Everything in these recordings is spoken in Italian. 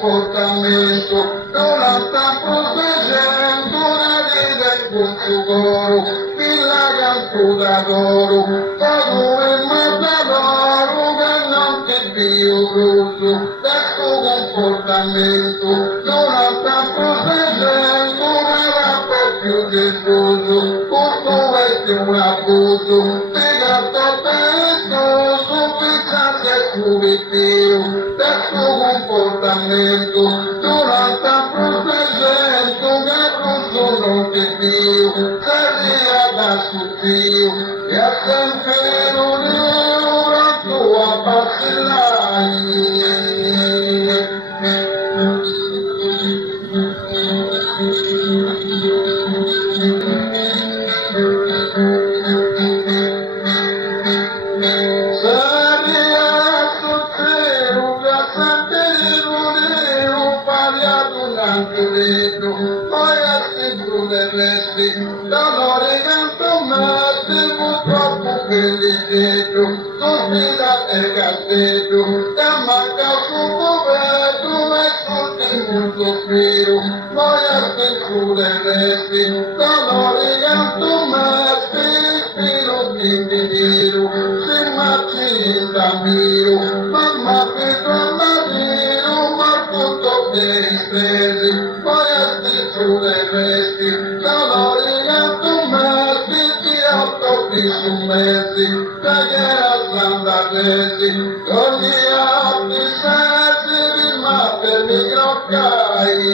comportamento, non la sta proteggendo adoro, sono il matadoro che non ti più del tuo comportamento, non ha tanto senso, non era per più diffuso, tutto è un abuso, ti gatto penso, sufficiente subito, del tuo comportamento, non ha tanto senso, che non ti più, seria da suffio, e a sempre non è ora tua vacillai. L'amore canto mate, purtroppo che li vedo, sospira nel cassetto, e manca su coperto e tutti un sospiro, poi a sicure resti, l'amore canto mate, spiro di diviro, se matti t'ammiro, mamma Pietro Marino, ma tutto per i stresi, poi a sicure resti, l'amore su mezzi, tagliera sandalesi, con gli occhi sersi, rimate microcai.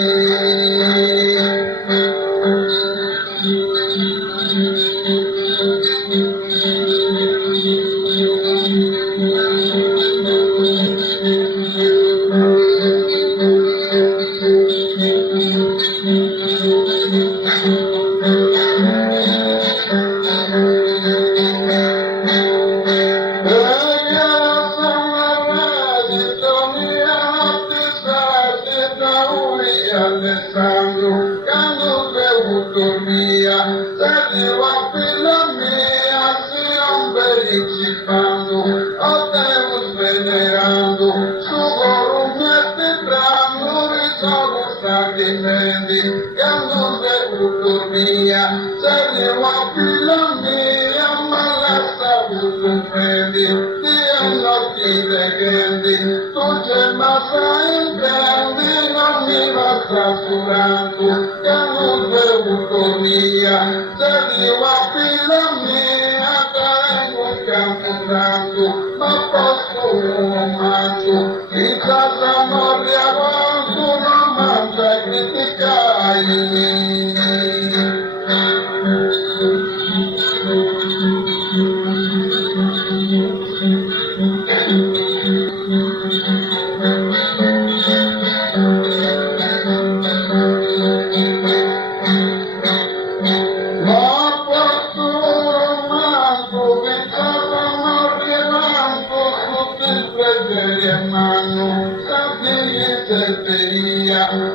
Alessandro, quando bevuto mia, servivo a fila mia, si ambericipando, o Deus venerando, su corum entrando, risolvo sentimenti, quando bevuto mia, servivo a fila mia, ma la saputo prendi, Dio non ti leghendi, tu c'è massa intendi, non mi va trascurando, che non bevuto mia, servivo a fila mia, tengo un campo franco, ma posso un mangio, in casa non riavanzo, non mangia criticai.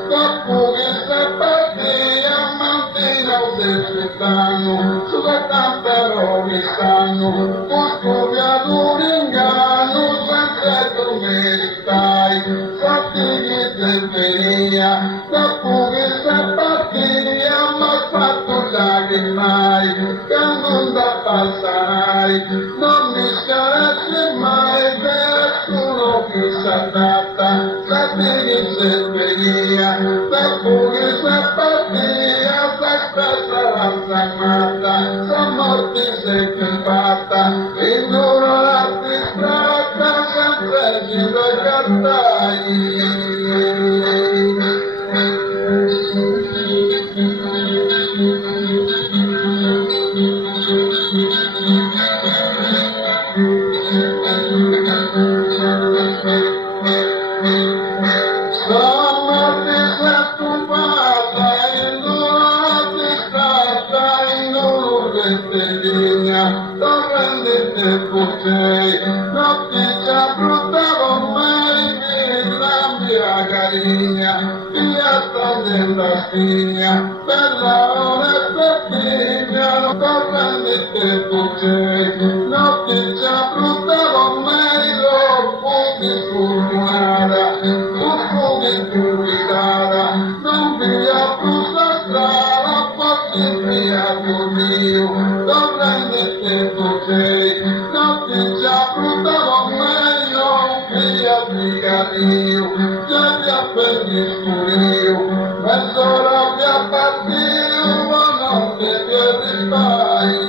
Dopo che si partia, mattina del stanno, su che tante rovi stanno, posto via d'un inganno, senza tu meritai, fatti del veria, dopo che si partia, m'ha fatto lagrimai, che non da passai, non mi scarezzi mai, nessuno più s'adatta, dopo che si partia, si stessa la zamata, sa morti sei più fatta, in duro la distratta, sempre giro e cattai. Non ti ci abbrutavo mai, la mia carina, via sta della spigna, bella ora e pecchina, non tornando te tu non ti ci abbrutavo mai, lo fumi fortunata, tu fumi turbidata, non via più la strada, forse via tu mio, tornando te tu penniscurio, mezz'ora che appartio, ma non ti piedi mai.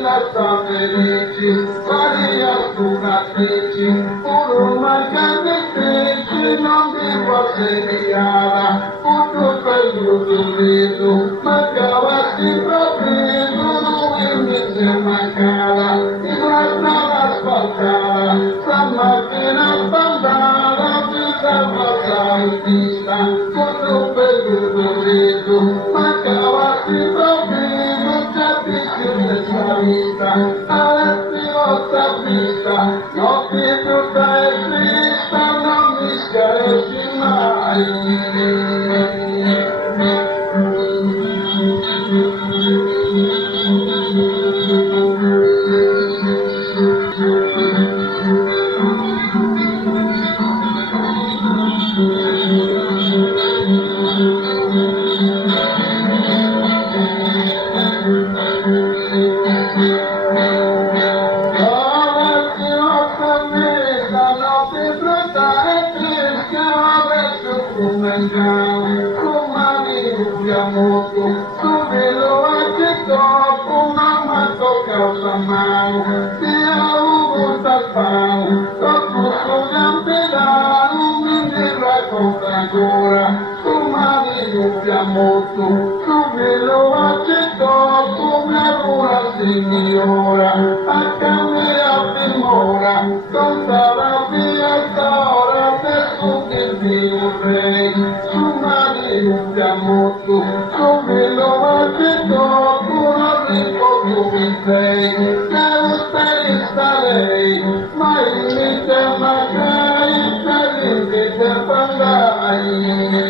lascia felici, Maria tu capisci, pur una candetrice non ti può segnare, tutto perduto vedo, ma cavati proprio, lui mi si mancava, in una asfaltata, stamattina bandava, mi salva autista, tutto perduto vedo, ma cavati proprio, non c'è più nella vita, adesso ho vista, non ti tutta è trista, non mi schiarisci mai. Signora, a cambiare dimora, non sarà via d'ora, nessun il mio re, su Mario siamo tu, come lo accettò, tu non ricordo mi sei, che usted starei, ma il mite magari, se l'invite parlai.